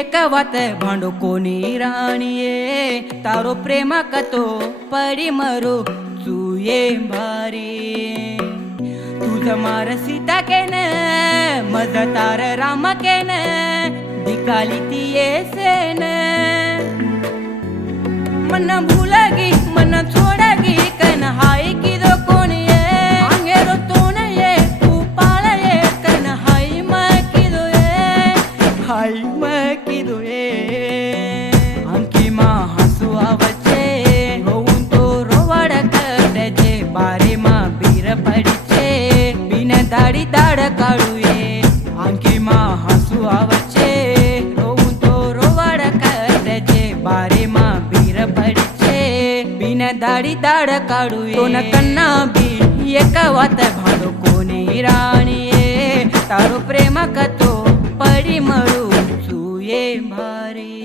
एक वात भांडो कोणी राणीये तारो प्रेम कतो परी मरो चुये भारी तुझ मार सीता केन मज तार राम केन दिकाली ती सेन मन भूलगी मन छोड़गी कन हाय की दो कोण ये अंगेरो तोण ये उपाळ ये कन हाय म की दो ये हाय म की दो ये आंकी मा हसू आवचे होऊन तो रोवाड करते बारे मा बीर पडीचे बिन दाडी दाड काढू ये आंकी मा हसू आवचे होऊन तो रोवाड करते बारे मा बीर पडीचे बिन दाडी दाड काढू ये कोण कन्ना बी एक वात भांडो कोणी राणीये तारो प्रेम कतो पडी मरू चुये भारी।